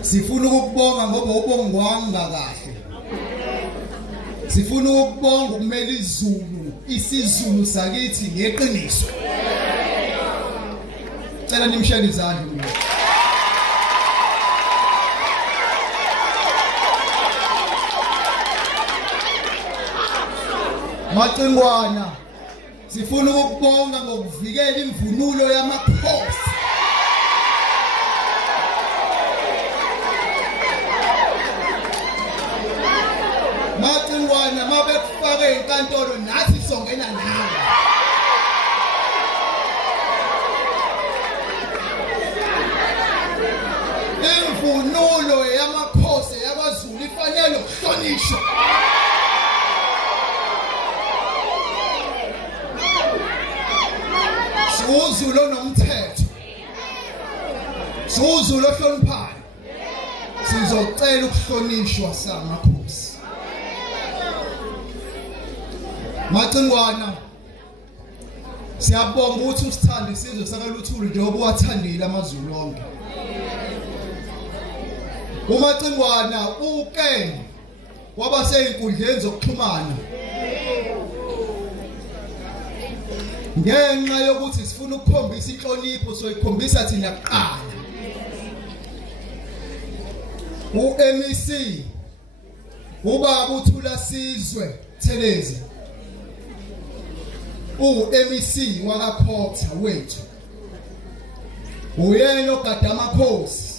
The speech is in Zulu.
Sifuna ukubonga ngoba ubongwanga kahle. Sifuna ukubonga ukumela izulu, isizulu sakithi ngeqiniso. Cela nimshayele izandla mina. Macingwana, sifuna ukubonga ngokuvikela imvunulo yamakhosi. Macingwana mabekufake enkantolo nathi songena nawe. Imvunulo yamakhosi yakwaZulu ifanele ukuhlonishwa. Uzulu onomthetho. Uzulu ohloniphayo. Sizocela ukuhlonishwa samakhosi. Macingwana, siyabonga ukuthi usithande isizwe sakaLuthuli njengoba wathandile amaZulu onke. uMacingwana uke waba seyinkundleni zokuxhumana ngenxa yokuthi sifuna ukukhombisa inhlonipho soyikhombisa thina kuqala. uMEC ubaba uThulasizwe Thelezi uMEC wakaKhotha wethu uyena ogada amakhosi.